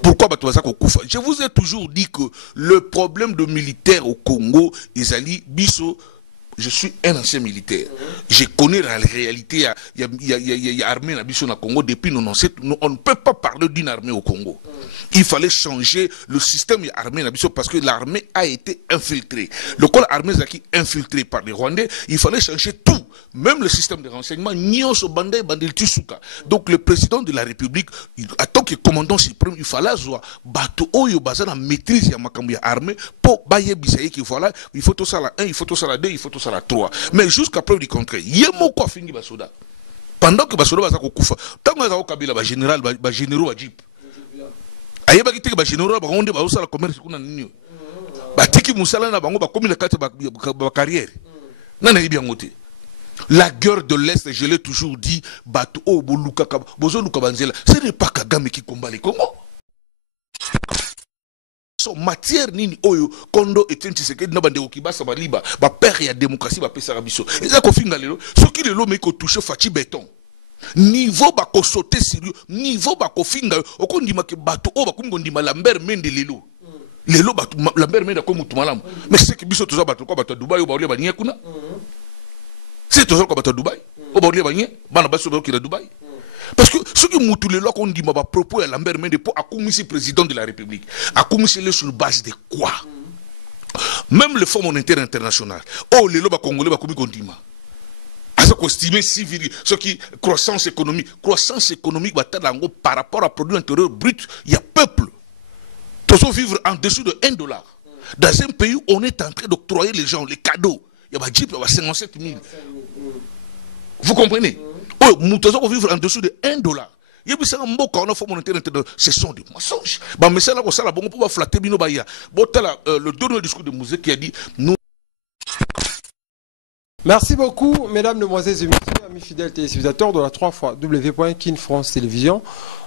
Pourquoi Batobaza Kokufa? Je vous ai toujours dit que le problème de militaire au Congo, Isali, Bisso, je suis un ancien militaire. Je connais la réalité. Il y a armée na Bisso na Congo depuis 97. On ne peut pas parler d'une armée au Congo. Il fallait changer le système armé na Bisso parce que l'armée a été infiltrée. Le corps armé est infiltré par les Rwandais. Il fallait changer tout. Même le système de renseignement, donc le président de la République, en tant que commandant suprême, il fallait avoir bateau oyo bazana maîtrise ya makambo ya armée pour bailler bisaye qui voilà, il faut tout ça la 1, il faut tout ça la 2, il faut tout ça la 3. Mais jusqu'à preuve du contraire, yemoko fingi basoda. Pendant que basoda bazako kufa, tango za okabila ba général ba généraux ba jeep. Ayeba kiteke ba généraux ba onde ba osala commerce kuna nini. Ba tiki musala na bango ba komi na kati ba carrière. Nana yibi ngote. La guerre de l'Est, je l'ai toujours dit, ce n'est pas Kagame qui combat les Congo. Son matière nini oyo kondo etenti seke na bande okibasa baliba ba père ya démocratie ba pesa biso. Eza ko finga lelo, ce qui le lome ko toucher fachi béton. Niveau ba ko sauter sérieux, niveau ba ko finga okondima ke bato o ba kumondima Lambert Mende lelo. Lelo bato Lambert Mende ko mutu malamu. Mais c'est que biso toza bato ko bato Dubai o ba ole ba nyekuna. C'est toujours comme à Dubaï. Au bord de la Dubaï. Parce que ce qui m'a tout le lot qu'on dit, ma propos à Lambert Mende pour accommisser président de la République. Accommisser sur base de quoi? Même le Fonds monétaire international. Oh, les lobes congolais, bah, comme on dit, ma. À ce qu'on estime civil, ce qui croissance économique bah, par rapport à produit intérieur brut, il y a peuple. Tous vivre en dessous de $1. Dans un pays où on est en train d'octroyer les gens, les cadeaux. Il y a un jeep, il y a 57 000. Vous comprenez? Oh, nous devons vivre en dessous de $1. Il y a un mot qu'on a fait monétaire international. Ce sont des mensonges. Mais c'est là qu'on s'est là, on peut flatter Bino Baya. Le dernier discours de Mouzé qui a dit nous. Merci beaucoup, mesdames, demoiselles et messieurs, amis fidèles téléspectateurs de la 3x W.Kin France Télévision.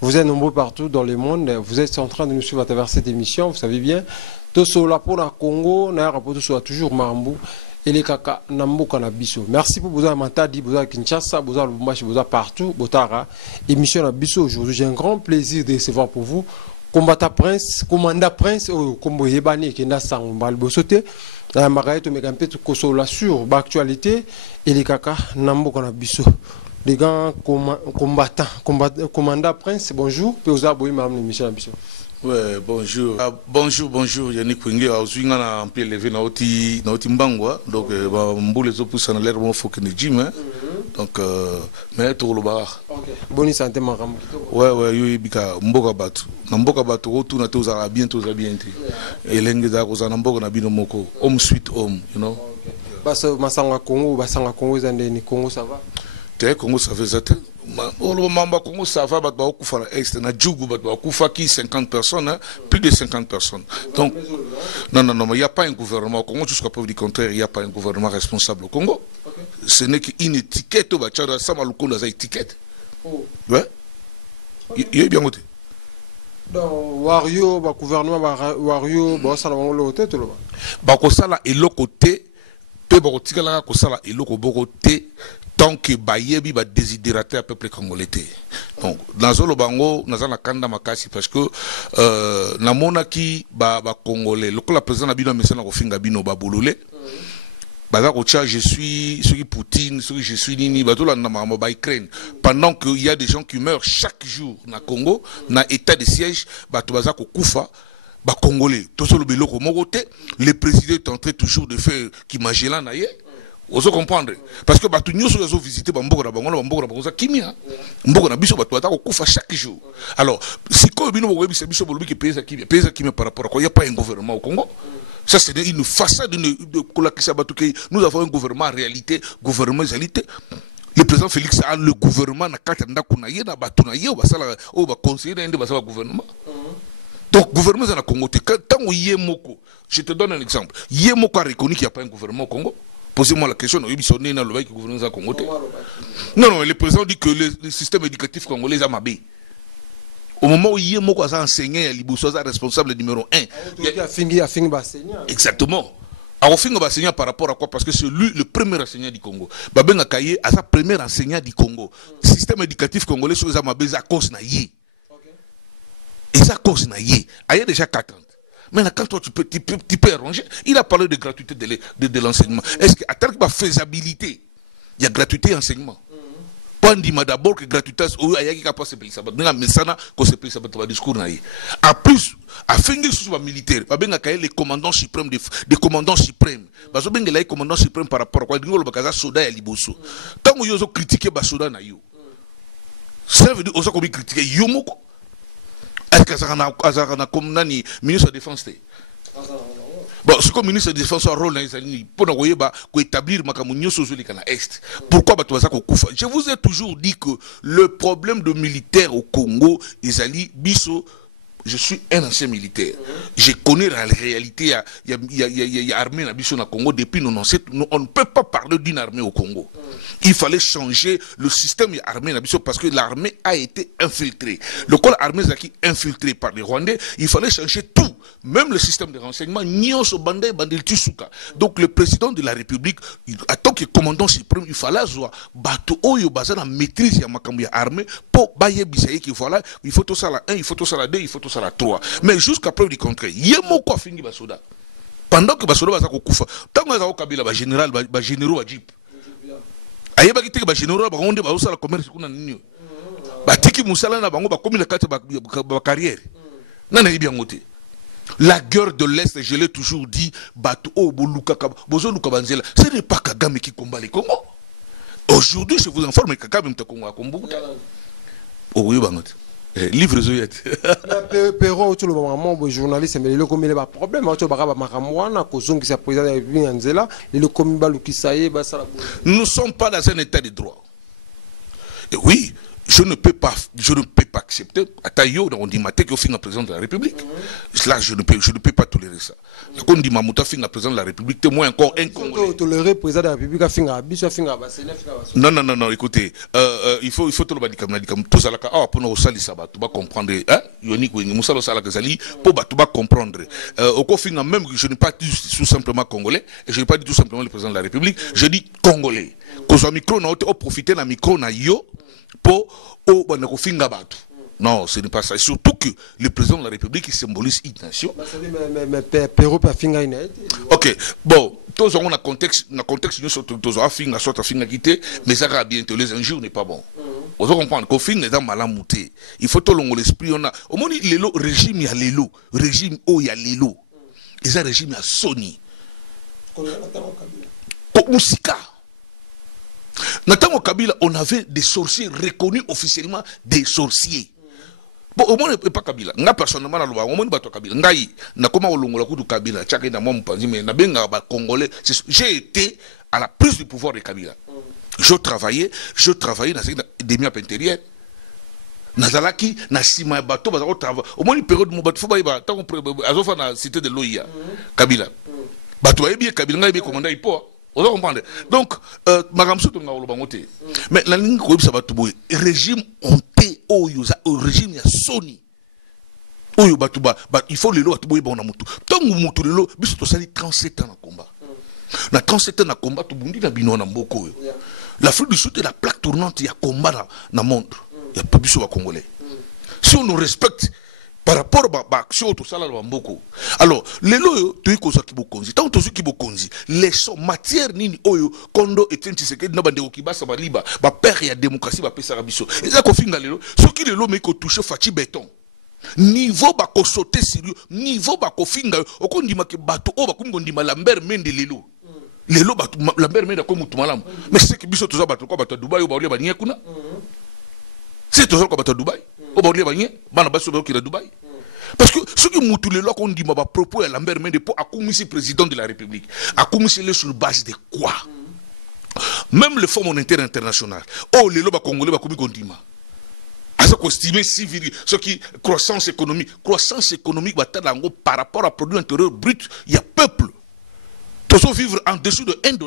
Vous êtes nombreux partout dans le monde. Vous êtes en train de nous suivre à travers cette émission. Vous savez bien. Tout cela pour la Congo, n'a soit toujours Marambou. Et les kaka namboka na biso. Merci pour vous avoir Matadi, vous avez Kinshasa, vous avez Lubumbashi, vous avez partout, Botara. Émission na biso aujourd'hui, j'ai un grand plaisir de recevoir pour vous Commandant Prince, Kombo Yebani qui n'a sang balbosoté. La Margaret Megampe tout kosola sur l'actualité et les kaka namboka na biso. Les grands combattants, Commandant Prince, bonjour. Puis vous avez madame l'émission na biso. Ouais, bonjour. Bonjour, Yannick Wenge. Aujourd'hui, on a un peu levé dans le Mbangwa. Donc, on les opus en l'air, on faut que nous gym. Donc, mais tout le bar. Bonne santé, Maram. Ouais, Yubika, Mboka Batu. Mboka Batu, tout n'a tous à bien. Et l'engagement, aux Anamboka n'a bien moko. Home sweet home, you know. Basanga Congo, Zandeni, Congo, ça va? T'es Congo, ça fait ça. Congo, ça va, na Djougou, 50 personnes, plus de 50 personnes. Donc, non, il n'y a pas un gouvernement au Congo, jusqu'à preuve du contraire, il n'y a pas un gouvernement responsable au Congo. Ce n'est qu'une étiquette, ça m'a le étiquette. Ouais. Il est bien noté. Donc, Wario, gouvernement, Wario, ça va le côté, tout le monde. Ça là, et le côté, peu de ça et le côté. Tant que Bayebi va désidérater à peu près congolais. Donc, dans le bango, nous avons la kanda makasi parce que na monaki ba congolais. Le président Abino Messana Rofinga Bino Babolole. Baza Rocha, je suis celui Poutine, celui je suis Nini, Badola Namama Ukraine. Pendant qu'il y a des gens qui meurent chaque jour na Congo, na état de siège, Baza Kufa. Congolais. Tout ça le bélo comme le président est en train toujours de faire qui Magellan naïe. Vous comprendre? Parce que tout le monde a visité Bamboka, Bamboka, Kimia. Mboka, Biso, Batuata, chaque jour. Alors, si comme Biso, qui pèse Kimia par rapport à quoi il n'y a pas un gouvernement au Congo. Ça, c'est une façade de Kolakisa Batouké. Nous avons un gouvernement en réalité, gouvernement réalité. Le président Félix a le gouvernement, na Katanda Kunaye, na Batunaye, au conseiller d'un gouvernement. Donc, gouvernement dans le Congo, tant où Yemoko, je te donne un exemple. Yemoko a reconnu qu'il n'y a pas un gouvernement au Congo. Posez-moi la question, non, le président dit que le système éducatif congolais a mabé. Au moment où Yemoko a enseigné, il est responsable numéro 1. Exactement. Alors, enseignant par rapport à quoi? Parce que c'est lui le premier enseignant du Congo. Babenga Kaye a sa première enseignant du Congo. Le système éducatif congolais sur les Amabé à cause na yé. Et ça cause naïe. Il y a déjà 4 ans. Maintenant, quand toi tu peux arranger, il a parlé de gratuité de l'enseignement. Est-ce qu'à tel que la faisabilité, il y a gratuité enseignement? Pas dire d'abord que gratuité, il y a qui pas se payer ça. Mais ça n'a qu'on se paye ça dans le discours naïe. En plus, à finir sur les militaires, les commandants suprêmes des commandants suprêmes. Parce que les commandants suprêmes par rapport à quoi ils ont le soda et liboso. Tant que ils ont critiqué Basoda naïo, ça veut dire qu'ils ont critiqué Yomoko. Est-ce que ça a comme nani ministre de la défense? Bon, ce que le ministre de la défense a un rôle pour établir est. Pourquoi je vous ai toujours dit que le problème de militaire au Congo, je suis un ancien militaire. Je connais la réalité. Il y a armée au Congo depuis 97. On ne peut pas parler d'une armée au Congo. Il fallait changer le système de l'armée parce que l'armée a été infiltrée. Le corps armé a été infiltré par les Rwandais. Il fallait changer tout. Même le système de renseignement. Donc le président de la République, en tant que commandant suprême, il fallait avoir la maîtrise de l'armée pour bailler bisaï qu'il voilà, il faut tout ça la 1, il faut tout ça la 2, il faut tout ça la 3. Mais jusqu'à preuve du contraire, il y a beaucoup à finir Basoda. Pendant que Basoda va s'accouper, tant que Basoda Kabila va général, va généraux à Jeep. Aïe ba kiteke ba général ba onde ba osala commerce kuna nini. Ba tiki musala na bango ba komi la carte ba carrière. Nana yi bien ngote. La guerre de l'Est, je l'ai toujours dit, Bato Boluka Bozo Luka Banzela, ce n'est pas Kagame qui combat les Congo. Aujourd'hui, je vous informe que Kagame est Congo à Congo. Oh oui, Bangote. Livre Zoyet. Perron, tu le moment, journaliste, mais le commis pas problème. Tu vas Maramouana, Kozong qui s'est président de la République Anzela, et le commis Balukisaye, Bassala. Nous ne sommes pas dans un état de droit. Et oui. Je ne peux pas accepter. À Taïo, on dit Maté qui est le président de la République. Là, je ne peux pas tolérer ça. Quand on dit Mamouta est le président de la République, c'est moi encore un Congolais. Tolérer le président de la République à finir non, écoutez, il faut tout le monde dire tout ça là. Ah, pour nous salir ça, tu vas comprendre. Hein? Yonik Wengi, Moussa lo sala kazali, pour tu vas comprendre. Au cours même, je n'ai pas dit tout simplement Congolais, et je n'ai pas dit tout simplement le président de la République. Je dis Congolais. Quand on micro, on a profité de la micro na yo. Pour non, ce n'est pas ça. Surtout que le président de la République symbolise une nation. Ok, bon, tous on a contexte, nous sommes tous à finir, soit à finir quitter, mais ça va bientôt. Les injures n'est pas bon. On doit comprendre qu'au fin, les gens mal amoutés. Il faut tout l'esprit. On a au moins le régime, il y a l'élo, régime il y a l'élo. Et ça régime il y a Sony. Musika. Nathan Kabila, on avait des sorciers reconnus officiellement des sorciers. Bon, au moins, pas Kabila. Nga personnellement, au moins, pas Kabila. Ngaï, na comment on l'a coup Kabila, chacun dans mon pays, mais na benga Congolais. J'ai été à la prise du pouvoir de Kabila. Je travaillais dans une demi intérieure. Nazalaki, na sima bateau, au moins une période où bateau, tant qu'on a la cité de l'OIA, Kabila. Bateau, bien Kabila, n'a bien commandé Ipo. On doit comprendre. Donc, mais la ligne web ça va tout beau. Régime honté au régime ya Sony. Oyo batuba, il faut le lot à tout beau bon amutu. Tant que mutu le lot, biso to sali 37 ans na combat. Na 37 ans na combat to bundi na bino na mboko. L'Afrique du Sud est la plaque tournante, il y a combat na monde. Il y a pas biso wa congolais. Si on nous respecte par rapport à l'action tout ça là beaucoup. Alors les lois tu es cosa kibokonzi tant to kibokonzi les matières nini oyo kondo et Tshisekedi na bande okibasa baliba ba père ya démocratie ba pesa biso et ça ko finga lelo ce qui les lois mais ko toucher Fachi béton niveau ba ko sauter sérieux niveau ba ko finga okondima ke bato o ba kumngondima Lambert Mende lelo lelo bato Lambert Mende ko mutu malamu mais c'est que biso to za bato ko bato Dubai o ba ole ba nia kuna c'est toujours ko bato Dubai o ba ole ba nia bana baso ba ki na Dubai. Parce que ce qui moutou les lois qu'on dit, ma propos à Lambert Mende pour accumuler président de la République, accumuler sur base de quoi? Même le Fonds monétaire international, oh les lois congolais, bah, qu'on dit, à ce qu'on estime civil, ce qui croissance économique, bah, par rapport à produit intérieur brut, il y a peuple. Tous vivre en dessous de $1.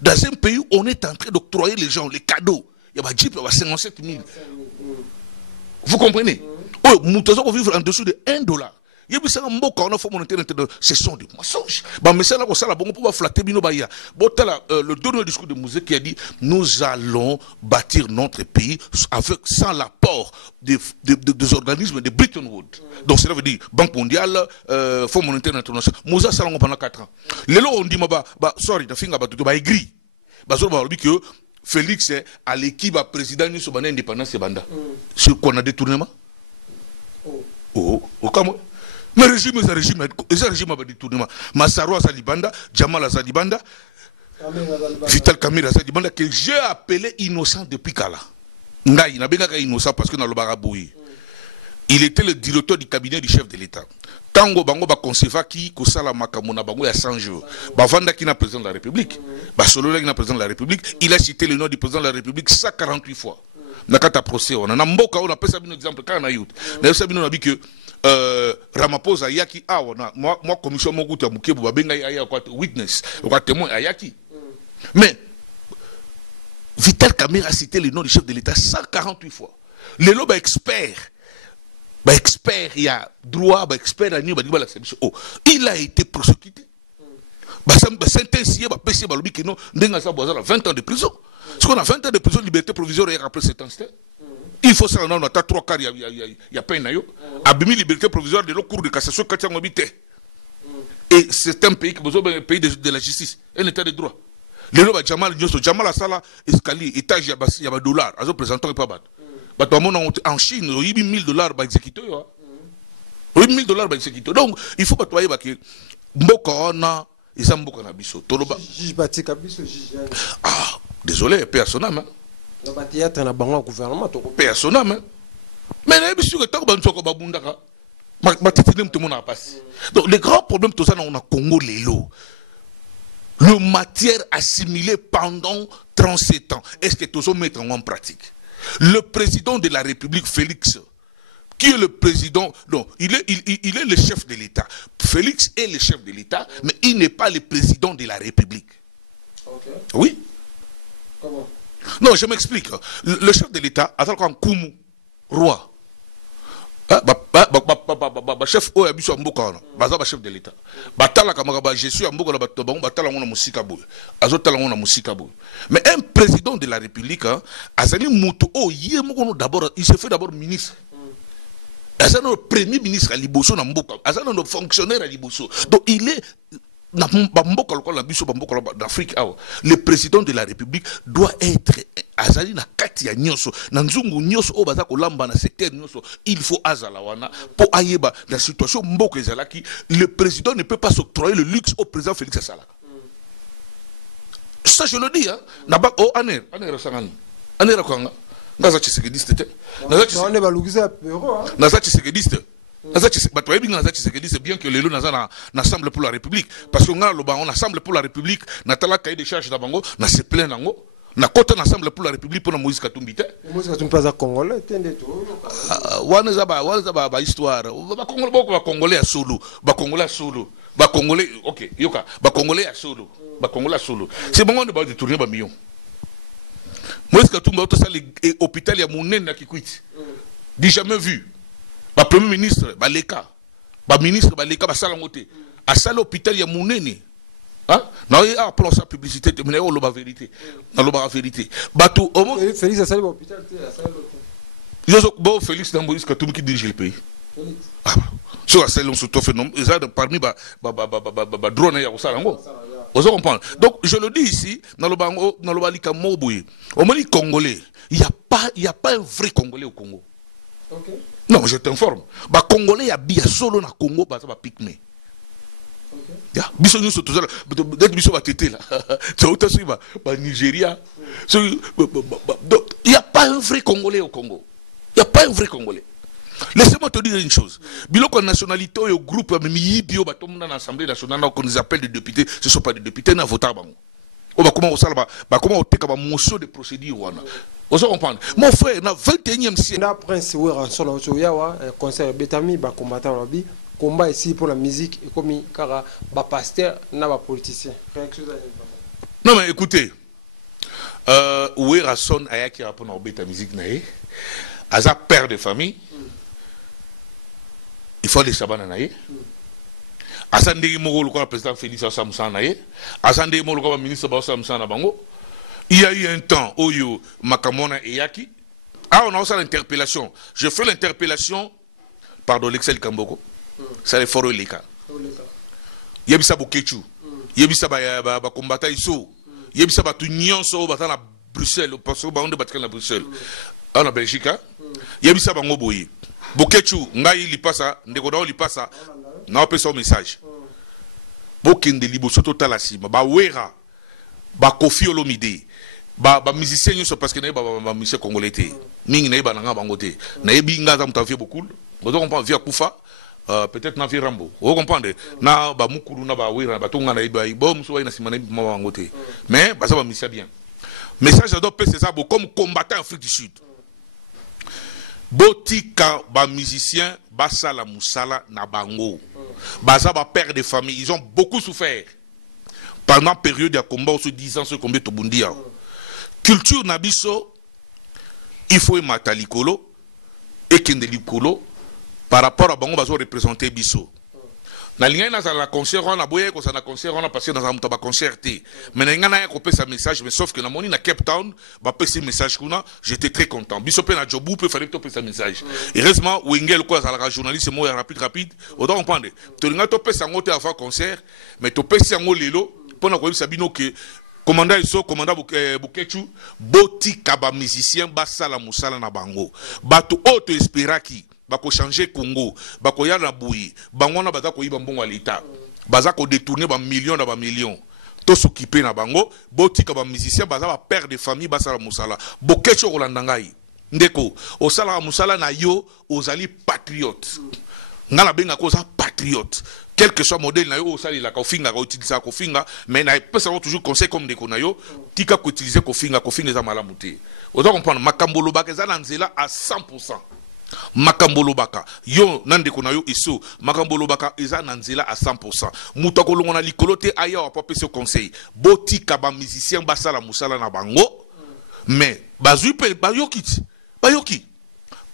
Dans un pays où on est en train d'octroyer les gens, les cadeaux, il y a Jeep, il y a 57 000. Vous comprenez? Oh, nous vivre en dessous de $1. yebisa mboka on a fait monter ce sont des mensonges. Bah mais ça là ça la bon pour flatter bino baya. Le dernier discours de Mouzé qui a dit nous allons bâtir notre pays avec sans l'apport des organismes de Bretton Woods. Donc cela veut dire Banque mondiale, Fonds monétaire international. Mouzé ça pendant 4 ans. Les lots on dit bah sorry, ta finga ba aigri. Bah ça va dire que Félix à l'équipe à président nous sommes indépendance banda. Sur quoi on a détournement? Oh, comment? Mais régime a détournement. Massaro a Salibanda, Jamal a Salibanda, Vital Kamil a Salibanda, que j'ai appelé innocent depuis Kala. Il n'a pas innocent parce que dans le Baraboué. Il était le directeur du cabinet du chef de l'État. Tango bango ba conserva qui kosala makamona bango ya 100 jours. Ba vanda qui na président de la République. Ba solo qui na président de la République, il a cité le nom du président de la République 148 fois. Nakata procès on a mboka on a pesa un exemple quand na yout. Na ça bino na bi que Ramaphosa yaki awana moi commission mo kuta mukebu ba benga ya kwa witness, kwa témoin ayaki. Mais Vital Kamerhe a cité le nom du chef de l'État 148 fois. Le loba expert expert, il y a droit, expert, il a été prosécuté. Sentencié, PC, 20 ans de prison. Ce qu'on a 20 ans de prison, liberté provisoire après cet instant. Il faut ça, on a 3 quarts, il y a peine. Abîmer liberté provisoire de l'eau cour de cassation, et c'est un pays qui besoin d'un pays de la justice, un état de droit. Le loba Jamal a sala escalier, étage, il y a $, à présentant pas battre. En Chine, il y a $1000 par exécuteur. $1000 exécuteur. Donc, il faut pas que Mbokona et Zamboka Nabiso. Ah, désolé, personnellement. Personnellement. Mais les donc, le grand problème, tout ça, on a Congo Lélo. Le matière assimilée pendant 37 ans. Est-ce que tout ça mettre en pratique? Le président de la République, Félix, qui est le président, non, il est le chef de l'État. Félix est le chef de l'État, mais il n'est pas le président de la République. Okay. Oui. Comment? Non, je m'explique. Le chef de l'État, à tel Koumou, roi. Chef Oyabiso Mboka, chef de l'État. Batala Kamagaba, je suis à Mboka, Batala on a Moussikabu. Azotala on a Moussikabu. Mais un président de la République, Azali Mouto, d'abord, il se fait d'abord ministre. Azali le premier ministre à Liboso, Azali le fonctionnaire à Liboso. Donc il est. Le président de la République doit être azali na kati ya nyoso na nzungu nyoso o baza kolamba na secteur nyoso il faut azala wana pour ayeba la situation mboko ezalaki le président ne peut pas s'octroyer le luxe au président Félix Asala. Ça je le dis hein na ba o aner sangani aner kwanga ngaza chisekediste te ngaza chisekediste c'est bien que les lots n'assemblent pour la République. Parce qu'on a assemble pour la République, Natala cahier des charges d'Abango, n'a se plaint d'Ango, n'a côté ensemble pour la République pour la Moïse Katumbi. Moïse Katumbi pas congolais, t'es tout. Wana histoire. Congolais à solo, Congolais à solo, Congolais, ok, yoka, Congolais à solo, Congolais à solo. C'est bon on ne va détourner un million. Moïse Katumbi a l'hôpital il y a mon nez qui quitte. Dit jamais vu. Le premier ministre, Baleka, le ministre Baleka, va salangoter. À ça l'hôpital, il y a mon nez. Hein? Non, il y a pour sa publicité, mais il y a la vérité. Dans la vérité. Bateau, au moins. Félix a salé l'hôpital, Félix Namboris, qui dirige le pays. Ah, sur la salle, on se trouve parmi les drones, il y a ça. Vous comprenez? Donc, je le dis ici, dans le Balika Moboué, au moins les Congolais, il n'y a pas un vrai Congolais au Congo. Okay. Non, je t'informe. Les Congolais, il y a bien solo dans le Congo, ça va piquer. Il n'y a pas un vrai Congolais au Congo. Il n'y a pas un vrai Congolais. Laissez-moi te dire une chose. Biloko nationalité au groupe dans l'Assemblée nationale qu'on les appelle des députés, ce ne sont pas des députés, n'a voté avant. Comment on fait une motion de procédure. Vous comprenez? Mon frère, dans le 21e siècle. Prince conseil Betami, combattant combat ici pour la musique et comme car pasteur n'a pas politicien. Non mais écoutez, où est Rasson Ayaki répond au Beta musique naé, Aza père de famille. il faut les sabana naïe. Asandé Moro, le président Félix Assamoussa naïe. Asandé Moro, le ministre Bassamoussa Nabango. Il y a eu un temps où Makamona et Yaki. Ah, on a aussi l'interpellation. Je fais l'interpellation par l'Excel Kamboko. C'est les forêts Leka. Il y a eu ça pour Ketchu. Il y a eu ça pour combattre Iso. Il y a eu ça pour Tunion, à Bruxelles. Parce qu'on est battu à Bruxelles. En Belgique. Il y a eu ça pour Ngoboye. Boketchu, Ngaï li passa, Ndekoda li passa. Na pas son message. Bokende libo soto talasi. Ba wera. Ba Kofi Olomide. Ba musicien parce que ba musicien congolais té mingi na ba nga bangote na yebi nga za mutavie beaucoup vous comprenez via Kufa peut-être na via Rambo vous comprenez na ba mukuru na ba wira ba tonga na ba bo muso na simana ma bangote mais ba ça ba musicien bien message doit passer ça comme combattant en Afrique du Sud botika ba musicien ba sala musala na bango ba ça ba père de famille ils ont beaucoup souffert pendant période de combat sur 10 ans ce combat to bundia culture nabiso il faut mata likolo et kende likolo par rapport à bango bazo représenter biso na linga na la concert on a boye ko ça na concert on a passé dans un mutaba concerté mais na ngana ko pesa message mais sauf que na moni na Cape Town ba pesa message kuna j'étais très content biso pe na jobu peut faire to pesa message heureusement wingel ko ça la journaliste mo rapide on doit comprendre to linga to pesa ngote avant concert mais to pesa ngo lelo pona ko sabino que commandant Iso, commandant Buketchu, boti kaba musicien basala musala na bango. Bato auto espéraki, bako changer Congo, bako ya na bouyi, bangona bazako iba mbongo l'État. Bazako détourner ba millions na ba millions. To s'occuper na bango, boti kaba musicien bazaba père de famille basala musala. Buketchu rolandangai. Ndeko, osala musala na yo, ozali patriote. Ngala benga koza patriote. Quel que soit le modèle, la kofinga, utiliser la kofinga, mais n'a pas toujours conseil comme des konayo, tika ko utiliser kofinga za malamuté. Vous devez comprendre, makambolo baka za nanzela à 100%. Makambolo baka, yo nande konayo iso, makambolo baka eza nanzela à 100%. Mutako longona likolote aya wa pas ce conseil. Botika ba musicien basala musala na bango, mais bazui pe bayokit, bayoki.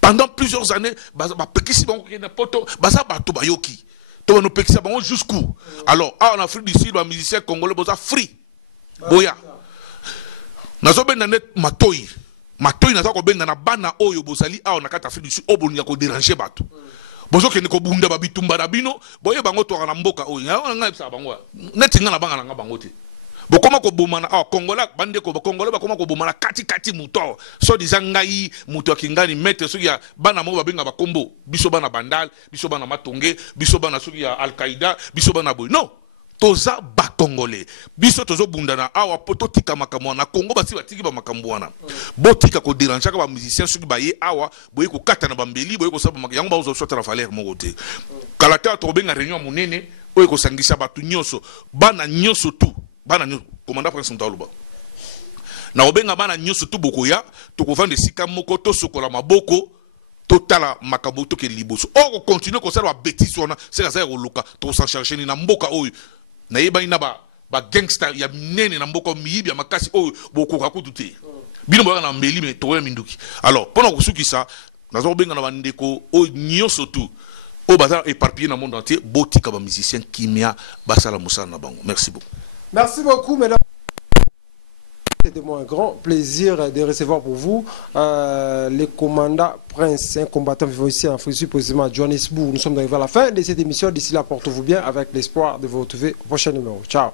Pendant plusieurs années, ba pekisi bango kena poto, baza bato bayoki. Jusqu'où? Alors, en Afrique du Sud, les musiciens congolais sont free. Boya. Nazo ben net matoi. Matoi nazo ko ben na bana oyo bozali a na kata Afrique du Sud obonya ko déranger bato. Bozo ke ko bunda ba bitumba na bino, boye bango to na mboka oyo. Ya nga bisa bango. Net nga na banga na bango te. Bokoma ko bomana Kongola bande ko Kongola bakoma ko bomana kati muto so dizangai muto kingani mete so ya bana mo babenga ba kombo biso bana bandal biso bana matonge biso bana so ya Al-Qaïda biso bana boy non toza ba congolais biso tozo bundana awa poto tika makambo na Congo basi batiki ba makambo wana botika ko déranger ka ba musicien so ba ye awa boye ko kata na bambeli boye ko saba yango ba zo sota na Valère Mogote kalata to benga réunion munene oye ko sangisa batu nyoso bana nyoso tu bana nyoso commandant prince Mtaluba na obenga bana nyoso tu bokoya to ko vendre sika moko to sokola maboko totala makambo to ke liboso o continue ko sala bêtise wana c'est ça luka to s'en chercher ni na mboka oyo na yeba ina ba gangster ya nene na mboka miyibi ya makasi oyo bokoka kututé bino ba na mbeli me to minduki alors pendant ko suki ça nazo benga na bandeko o nyoso tu o baza éparpillé dans le monde entier botika ba musicien kimia basala musala na bango merci beaucoup. Merci beaucoup, mesdames. C'était un grand plaisir de recevoir pour vous les commandants Prince, un combattant vivant ici en Afrique du Sud, précisément à Johannesburg. Nous sommes arrivés à la fin de cette émission. D'ici là, portez-vous bien avec l'espoir de vous retrouver au prochain numéro. Ciao.